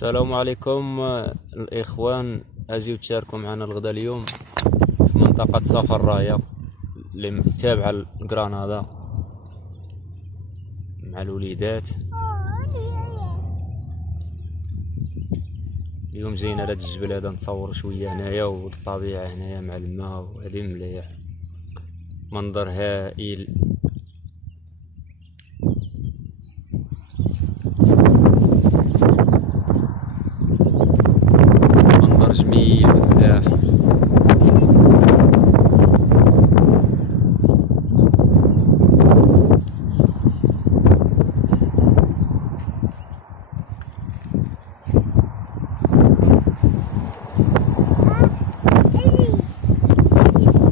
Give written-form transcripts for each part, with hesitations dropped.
السلام عليكم الإخوان، أجيو تشاركوا معنا الغدا اليوم في منطقة صفا الراية اللي تابعة لغرناطة مع الوليدات. اليوم جينا لهاد الجبل هذا نصور شوية هنايا والطبيعة هنايا مع الماء وهادي مليح، منظر هائل. منظر جميل بزاف.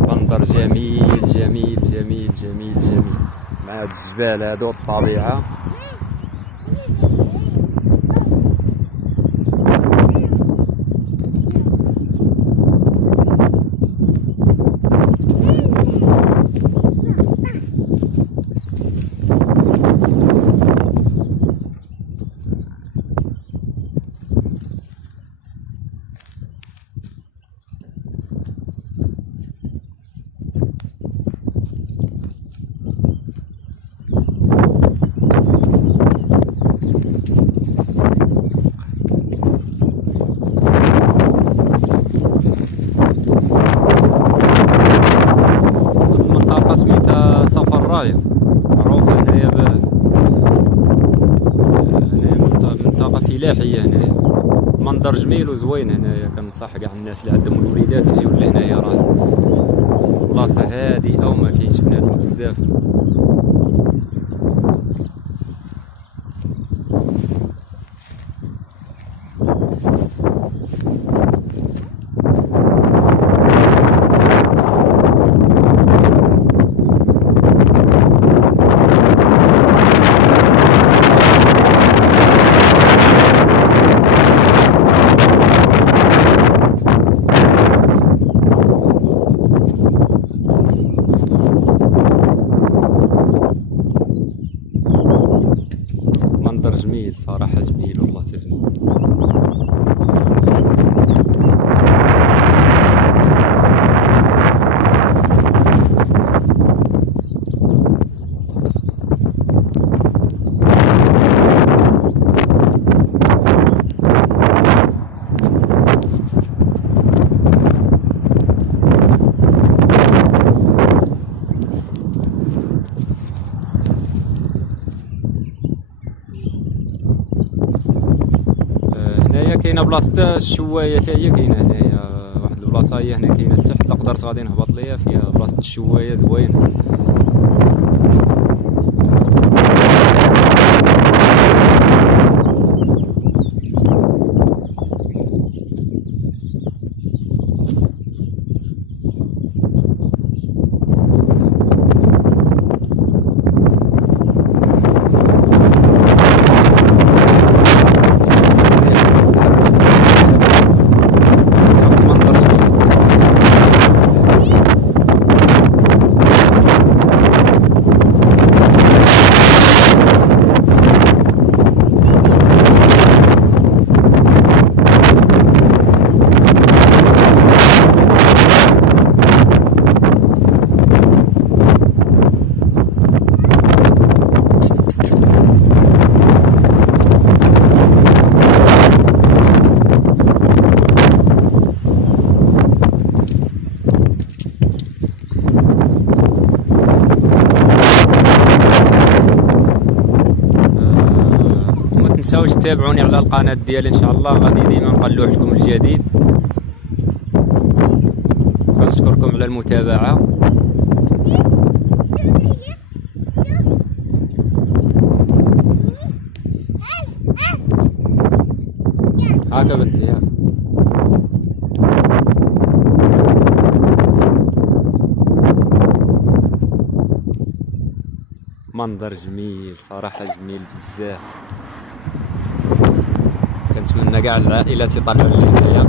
منظر جميل جميل جميل جميل جميل مع هاد الجبال هادو والطبيعة. سميتها صفا الراية، معروفة هنايا منطقة فلاحية هنايا. منظر جميل وزوين هنايا، كنصح كاع الناس اللي عندهم الوليدات يجيو لهنايا، راه بلاصة هادئة وما كاينش بنادم بزاف. منظر جميل صراحة، جميل والله تجميل. هنايا كاينه بلاصه الشوايه، حتى هي كاينه هنايا واحد البلاصه هي هنا كاينه لتحت، لا قدرت غادي نهبط ليها، فيها بلاصه الشوايه زوينه. متنساوش تتابعوني على القناة ديالي، ان شاء الله غادي ديما نقلوح لكم الجديد. كنشكركم على المتابعة. هاكا بنتي يا منظر جميل صراحة، جميل بزاف. كنتمنى كاع العائلات يطلعوا لهنايا.